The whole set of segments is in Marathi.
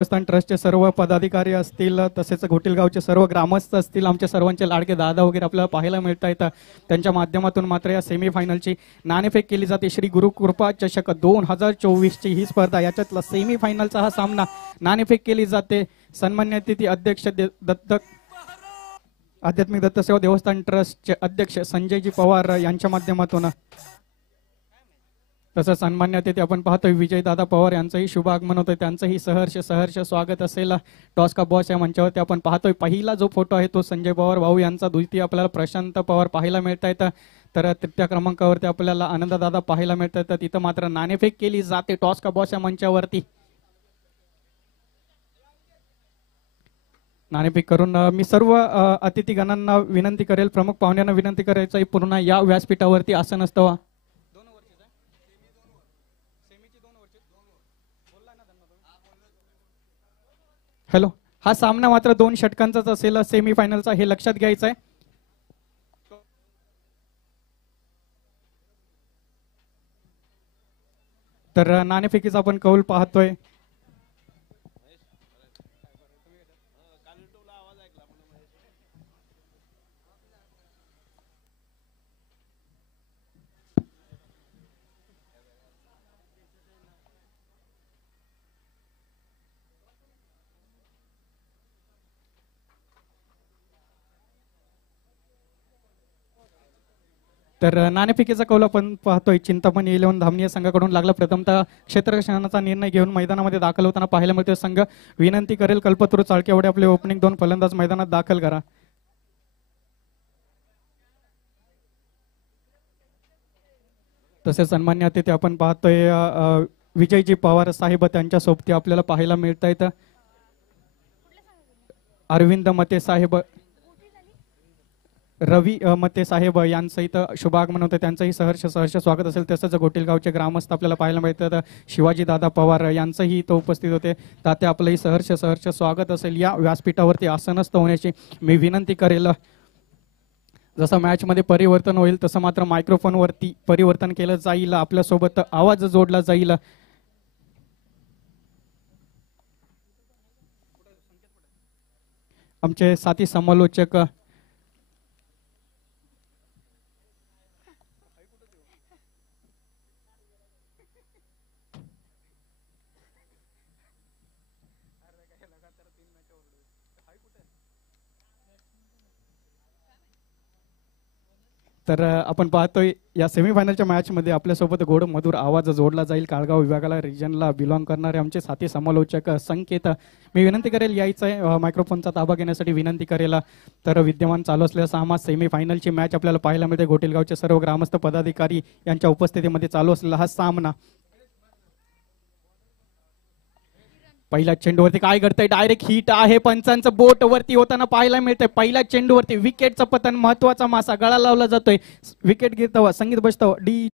देवस्थान ट्रस्टचे सर्व पदाधिकारी असतील, तसेच घोटीलगावचे सर्व ग्रामस्थ असतील, आमचे सर्वांचे लाडके दादा वगैरे आपल्याला पाहायला मिळत आहेत. त्यांच्या माध्यमातून मात्र या सेमीफायनलची नाणेफेक केली जाते. श्री गुरुकृपा चषक 2024ची ही स्पर्धा, याच्यातला सेमीफायनलचा हा सामना नाणेफेक केली जाते. सन्मान्य अतिथी अध्यक्ष आध्यात्मिक दत्त सेवा देवस्थान ट्रस्टचे अध्यक्ष संजयजी पवार यांच्या माध्यमातून, तसंच सन्मान्य अतिथी आपण पाहतोय विजयदादा पवार यांचंही शुभ आगमन होतंय. त्यांचंही सहर्ष स्वागत असेल. टॉस का बॉस या मंचावरती आपण पाहतोय पहिला जो फोटो आहे तो संजय पवार भाऊ यांचा, द्वितीय आपल्याला प्रशांत पवार पाहायला मिळत आहेत. तर तृतीय क्रमांकावरती आपल्याला आनंददादा पाहायला मिळत आहेत. तिथं मात्र नाणेफेक केली जाते टॉस का बॉस या मंचावरती. नाणेफेक करून मी सर्व अतिथीगणांना विनंती करेल, प्रमुख पाहुण्यांना विनंती करायचं पूर्ण या व्यासपीठावरती आसन असतं. हॅलो, हा सामना मात्र 2 षटकांचाच असेल सेमीफायनलचा, हे लक्षात घ्यायचं आहे. तर नाणेफेकीचा आपण कौल पाहतोय. तर नाणेफेकीचा कौल आपण पाहतोय. चिंतामणी 11 धामणीय संघाकडून लागला. प्रथमतः क्षेत्ररक्षणाचा निर्णय घेऊन मैदानामध्ये दाखल होताना पाहायला मिळतोय. संघ विनंती करेल कल्पतरू चाळकेवडे आपले ओपनिंग 2 फलंदाज मैदानात दाखल करा. तसेच सन्मान्य अतिथी आपण पाहतोय विजयजी पवार साहेब त्यांच्या सोबती आपल्याला पाहायला मिळत आहेत. अरविंद मते साहेब, रवी मते साहेब यांचं इथं शुभागमन होतं, त्यांचंही सहर्ष स्वागत असेल. तसंच घोटीलगावचे ग्रामस्थ आपल्याला पाहायला मिळतात. शिवाजी दादा पवार यांचंही इथं उपस्थित होते. तात्या आपलंही सहर्ष स्वागत असेल. या व्यासपीठावरती आसनस्थ होण्याची मी विनंती करेल. जसं मॅचमध्ये परिवर्तन होईल तसं मात्र मायक्रोफोनवरती परिवर्तन केलं जाईल, आपल्यासोबत आवाज जोडला जाईल. आमचे साथी समालोचक तर आपण पाहतोय या सेमीफायनलच्या मॅचमध्ये आपल्यासोबत गोड मधुर आवाज जोडला जाईल. काळगाव विभागाला रिजनला बिलॉंग करणारे आमचे साथी समालोचक संकेत, मी विनंती करेल यायचं मायक्रोफोनचा ताबा घेण्यासाठी विनंती करेल. तर विद्यमान चालू असलेला सामना सेमीफायनलची मॅच आपल्याला पाहायला मिळते. घोटीलगावचे सर्व ग्रामस्थ पदाधिकारी यांच्या उपस्थितीमध्ये चालू असलेला हा सामना. पहिल्या चेंडूवरती काय घडतंय, डायरेक्ट हिट आहे. पंचांचं बोट वरती होताना पाहायला मिळतंय. पहिल्या चेंडूवरती विकेटचं पतन, महत्वाचा मासा गळा लावला जातोय. विकेट घेतव संगीत बसतव डी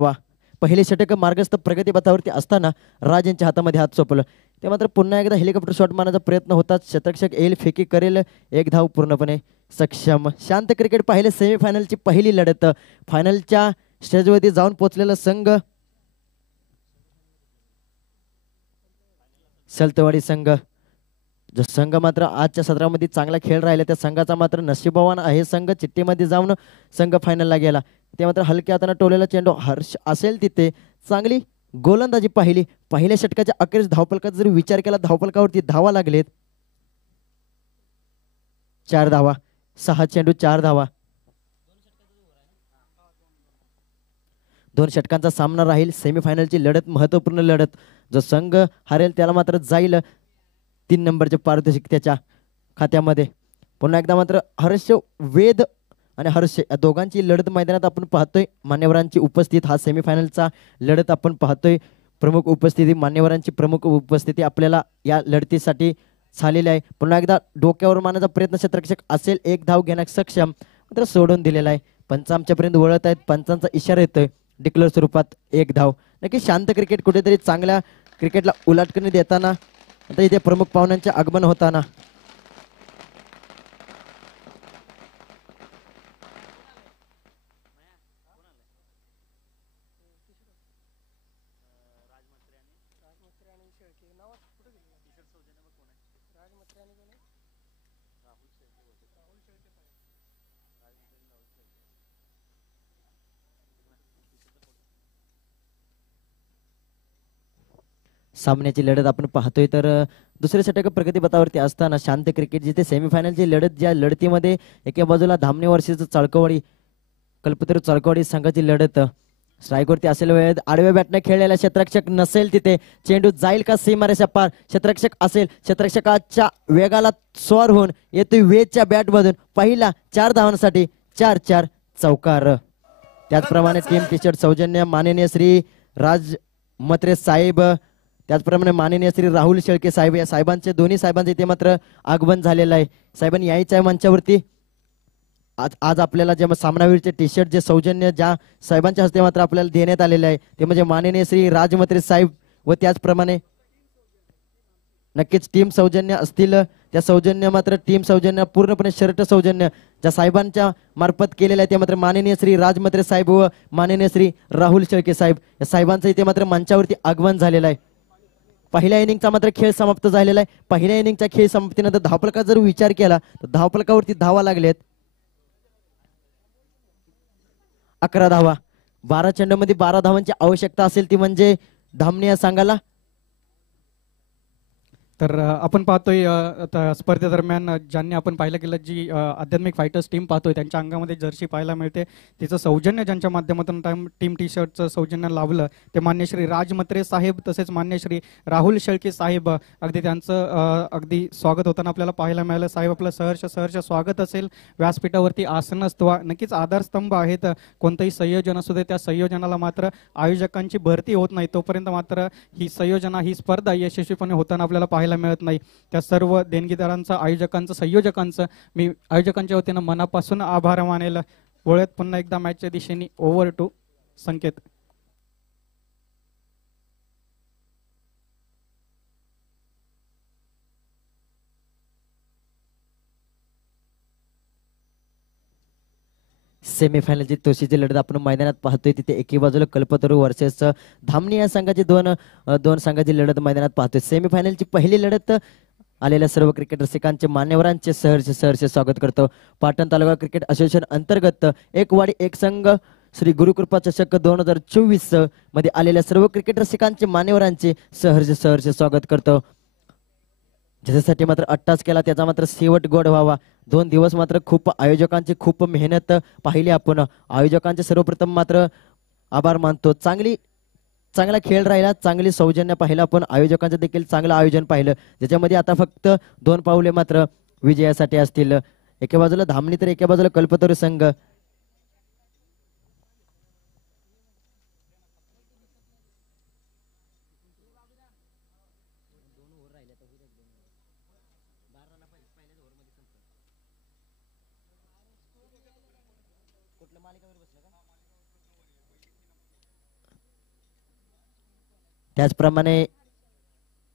वा, पहिले षटक मार्गस्थ प्रगतीपथावरती असताना राज यांच्या हातामध्ये हात सोपवलं. ते मात्र पुन्हा एकदा हेलिकॉप्टर शॉट मारण्याचा प्रयत्न होताच शतरक्षक येईल, फेकी करेल, एक धाव पूर्णपणे सक्षम. शांत क्रिकेट पाहिले. सेमीफायनलची पहिली लढत फायनलच्या स्टेजवरती जाऊन पोहोचलेला संघ सलतवाडी संघ, जो संघ मात्र आजच्या सत्रामध्ये चांगला खेळ राहिला त्या संघाचा मात्र नशीबवान आहे संघ चिठ्ठीमध्ये जाऊन संघ फायनलला गेला. ते मात्र हलक्या हाताने टोलेला चेंडू हर्ष असेल तिथे चांगली गोलंदाजी पाहिली. पहिल्या षटकाच्या अखेरीस धावफलकाचा जर विचार केला धावफलकावरती धावा लागलेत 4 धावा, 6 चेंडू 4 धावा. 2 षटकांचा सामना राहील. सेमीफायनलची लढत महत्वपूर्ण लढत. जो संघ हारेल त्याला मात्र जाईल 3 नंबरचे पारितोषिक त्याच्या खात्यामध्ये. पुन्हा एकदा मात्र हर्ष वेद आणि हर्ष या दोघांची लढत मैदानात आपण पाहतोय. मान्यवरांची उपस्थित हा सेमीफायनलचा लढत आपण पाहतोय. प्रमुख उपस्थिती मान्यवरांची प्रमुख उपस्थिती आपल्याला या लढतीसाठी झालेली आहे. पुन्हा एकदा डोक्यावर मारण्याचा प्रयत्न क्षेत्ररक्षक असेल, 1 धाव घेण्यास सक्षम मात्र सोडून दिलेला आहे. पंच आमच्यापर्यंत वळत आहेत. पंचांचा इशारा येतोय डिक्लेअर स्वरूपात 1 धाव. नक्की शांत क्रिकेट कुठेतरी चांगल्या क्रिकेटला उलाटकणी देताना आता इथे प्रमुख पाहुण्यांचे आगमन होताना सामन्याची लढत आपण पाहतोय. तर दुसरे षटक प्रगतीपथावरती असताना शांत क्रिकेट जिथे सेमीफायनलची लढत, ज्या लढतीमध्ये एका बाजूला धामणे वर्षीचं चाळकवाडी कल्पतरू चाळकवाडी संघाची लढत स्ट्राईकवरती असेल वेळेत आडव्या बॅटने खेळलेला क्षेत्ररक्षक नसेल तिथे चेंडू जाईल का सीमारेषा पार. क्षेत्ररक्षक असेल, क्षेत्ररक्षकाच्या वेगाला स्वार होऊन येतोय वेदच्या बॅटमधून पहिला 4 धावांसाठी 4-4 चौकार. त्याचप्रमाणे टीम टी शर्ट सौजन्य माननीय श्री राज मत्रे साहेब, त्याचप्रमाणे माननीय श्री राहुल शेळके साहेब, या साहेबांचे दोन्ही साहेबांचे इथे मात्र आगमन झालेलं आहे. साहेबांनी यायचं आहे मंचावरती. आज आपल्याला जे सामनावीरचे टी शर्ट जे सौजन्य ज्या साहेबांच्या हस्ते मात्र आपल्याला देण्यात आलेले आहे ते म्हणजे माननीय श्री राजमत्रे साहेब व त्याचप्रमाणे नक्कीच टीम सौजन्य असतील. त्या सौजन्य मात्र टीम सौजन्य पूर्णपणे शर्ट सौजन्य ज्या साहेबांच्या मार्फत केलेलं आहे ते मात्र माननीय श्री राजमत्रे साहेब व माननीय श्री राहुल शेळके साहेब या साहेबांचं इथे मात्र मंचावरती आगमन झालेलं आहे. पहिल्या इनिंगचा मात्र खेळ समाप्त झालेला आहे. पहिल्या इनिंगच्या खेळ समाप्तीनंतर धावफलकाचा जर विचार केला तर धावफलकावरती धावा लागलेत 11 धावा. 12 चेंडूमध्ये 12 धावांची आवश्यकता असेल ती म्हणजे धामणे या संघाला. तर आपण पाहतोय आता स्पर्धेदरम्यान ज्यांनी आपण पाहिलं गेलं जी आध्यात्मिक फायटर्स टीम पाहतोय त्यांच्या अंगामध्ये जर्सी पाहायला मिळते. तिचं सौजन्य ज्यांच्या माध्यमातून टीम टी शर्टचं सौजन्य लावलं ते मान्य श्री राज मत्रे साहेब तसेच मान्य श्री राहुल शेळके साहेब. अगदी त्यांचं अगदी स्वागत होताना आपल्याला पाहायला मिळालं. साहेब आपलं सहर्ष स्वागत असेल. व्यासपीठावरती आसनस्थ नक्कीच आधारस्तंभ आहेत. कोणतंही संयोजन असू दे त्या संयोजनाला मात्र आयोजकांची भरती होत नाही तोपर्यंत मात्र ही संयोजना ही स्पर्धा यशस्वीपणे होताना आपल्याला पाहायला मिळत नाही. त्या सर्व देणगीदारांचं आयोजकांचं संयोजकांचं मी आयोजकांच्या वतीनं मनापासून आभार मानेल. वळत पुन्हा एकदा मॅचच्या दिशेने ओव्हर टू संकेत. सेमीफायनलची तोशीची लढत आपण मैदानात पाहतोय. तिथे एकी बाजूला कल्पतरू वर्सेस धामणी या संघाची दोन संघाची लढत मैदानात पाहतोय. सेमीफायनलची पहिली लढत आलेल्या सर्व क्रिकेट रसिकांचे मान्यवरांचे सहर्ष स्वागत करतो. पाटण तालुका क्रिकेट असोसिएशन अंतर्गत एक वाडी एक संघ श्री गुरुकृपा चषक 2024 मध्ये आलेल्या सर्व क्रिकेट रसिकांचे मान्यवरांचे सहर्ष स्वागत करतो. ज्याच्यासाठी मात्र अट्टास केला त्याचा मात्र शेवट गोड व्हावा. 2 दिवस मात्र खूप आयोजकांची खूप मेहनत पाहिली आपण. आयोजकांचे सर्वप्रथम मात्र आभार मानतो. चांगला खेळ राहिला, चांगली सौजन्य पाहिलं आपण. आयोजकांचं देखील चांगलं आयोजन पाहिलं ज्याच्यामध्ये आता फक्त 2 पाऊले मात्र विजयासाठी असतील. एका बाजूला धामणी तर एका बाजूला कल्पतरू संघ. त्याचप्रमाणे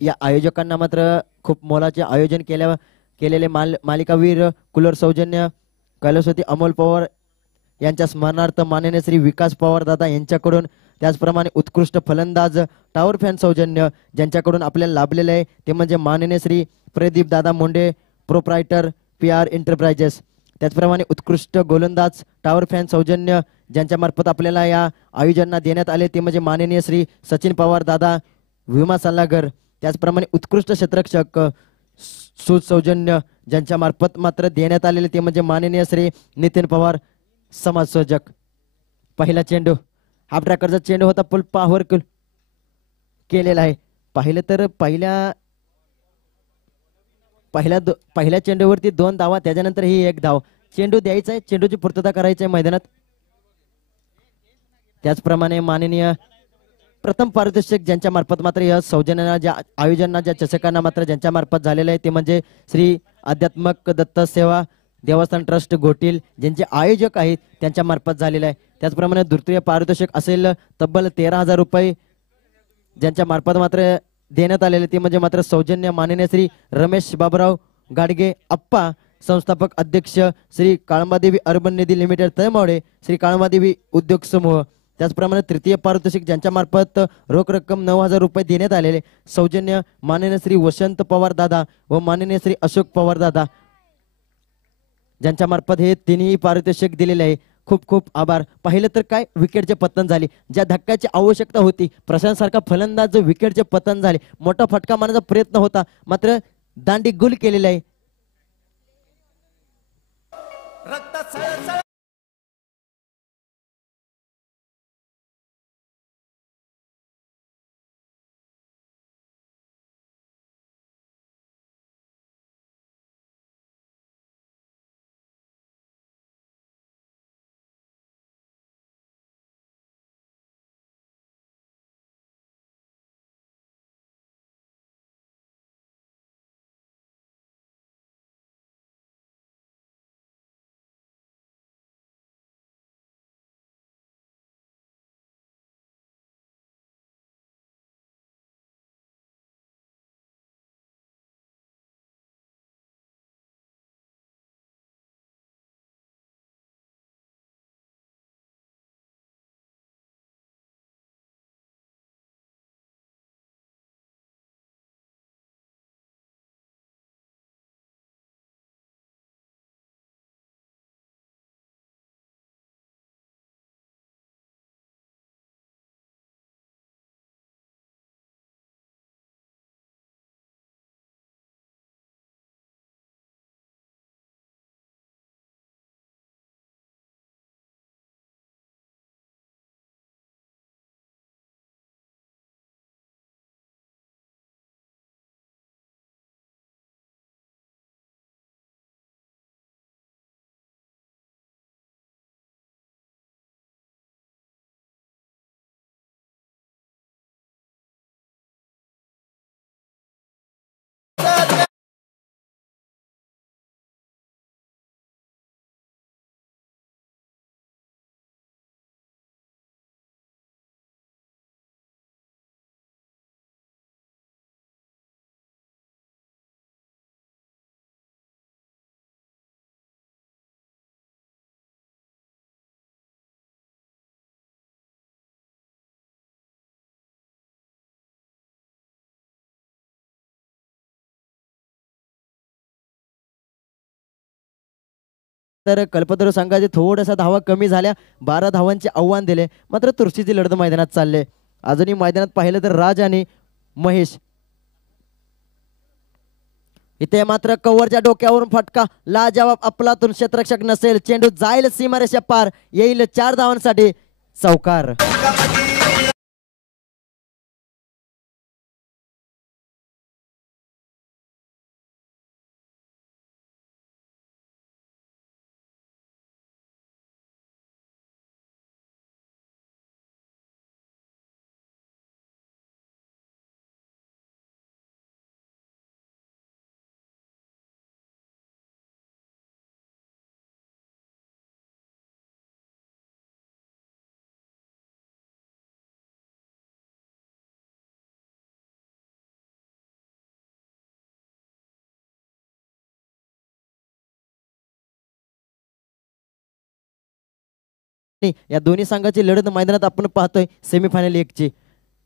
या आयोजकांना मात्र खूप मोलाचे आयोजन केलेले मालिकावीर कुलर सौजन्य कैलासवती अमोल पवार यांच्या स्मरणार्थ माननीय श्री विकास पवार दादा यांच्याकडून, त्याचप्रमाणे उत्कृष्ट फलंदाज टॉवर फॅन सौजन्य ज्यांच्याकडून आपल्याला लाभलेले आहे ते म्हणजे माननीय श्री प्रदीप दादा मुंडे, प्रोप्रायटर PR एंटरप्राइजेस. त्याचप्रमाणे उत्कृष्ट गोलंदाज टॉवर फॅन सौजन्य ज्यांच्या मार्फत आपल्याला या आयोजनात देण्यात आले ते म्हणजे माननीय श्री सचिन पवार दादा, विमा सल्लागार. त्याचप्रमाणे उत्कृष्ट क्षेत्ररक्षक सूज सौजन्य ज्यांच्या मार्फत मात्र देण्यात आलेले ते म्हणजे माननीय श्री नितीन पवार, समाजसंयोजक. पहिला चेंडू हाफ ट्रॅकरचा चेंडू होता, फुल पॉवर केलेला आहे. पाहिलं तर पहिल्या चेंडूवरती 2 धावा, त्याच्यानंतर ही 1 धाव. चेंडू द्यायचा आहे, चेंडूची पूर्तता करायची आहे मैदानात. त्याचप्रमाणे माननीय प्रथम पारितोषिक ज्यांच्या मार्फत मात्र या सौजन्याला, ज्या आयोजनाला, ज्या चषकांना मात्र ज्यांच्या मार्फत झालेलं आहे ते म्हणजे श्री आध्यात्मक दत्त सेवा देवस्थान ट्रस्ट घोटील ज्यांचे आयोजक आहेत त्यांच्या मार्फत झालेलं आहे. त्याचप्रमाणे द्वितीय पारितोषिक असेल तब्बल 13,000 रुपये ज्यांच्या मार्फत मात्र देण्यात आलेले ते म्हणजे मात्र सौजन्य माननीय श्री रमेश बाबूराव गाडगे अप्पा, संस्थापक अध्यक्ष श्री काळंबादेवी अर्बन निधी लिमिटेड तळमोडे, श्री काळंबादेवी उद्योग समूह. त्याचप्रमाणे तृतीय पारितोषिक ज्यांच्या मार्फत रोख रक्कम 9,000 रुपये देण्यात आलेले सौजन्य माननीय श्री वसंत पवार दादा व माननीय श्री अशोक पवार दादा ज्यांच्या मार्फत हे तिन्ही पारितोषिक दिलेले आहे. खूप खूप आभार. पाहिलं तर काय विकेटचे पतन झाले, ज्या धक्क्याची आवश्यकता होती, प्रशांत सारखा फलंदाज जो विकेटचे पतन झाले, मोठा फटका मारण्याचा प्रयत्न होता मात्र दांडी गुल केलेला आहे. तर कल्पतरू संघाचे थोडासा धावा कमी झाल्या, 12 धावांचे आव्हान दिले, मात्र तुळशीची लढत मैदानात चालले. अजूनही मैदानात पाहिलं तर राज आणि महेश, इथे मात्र कव्हरच्या डोक्यावरून फटका, लाजवाब अफलातून क्षेत्ररक्षक नसेल, चेंडू जाईल सीमारेषा पार, येईल 4 धावांसाठी चौकार. या दोन्ही संघाची लढत मैदानात आपण पाहतोय सेमीफायनल 1 ची.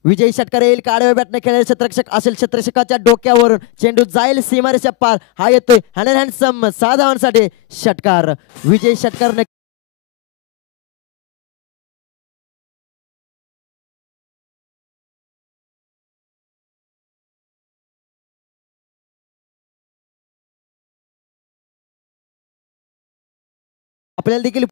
विजयी षटकार येईल काढव्या बॅटने खेळेल क्षेत्ररक्षक असेल, क्षेत्ररक्षकाच्या डोक्यावरून चेंडू जाईल सीमारेषा पार. हा येतोय हँड अँड हँडसम 6 धावांसाठी षटकार. विजयी षटकार आपल्याला देखील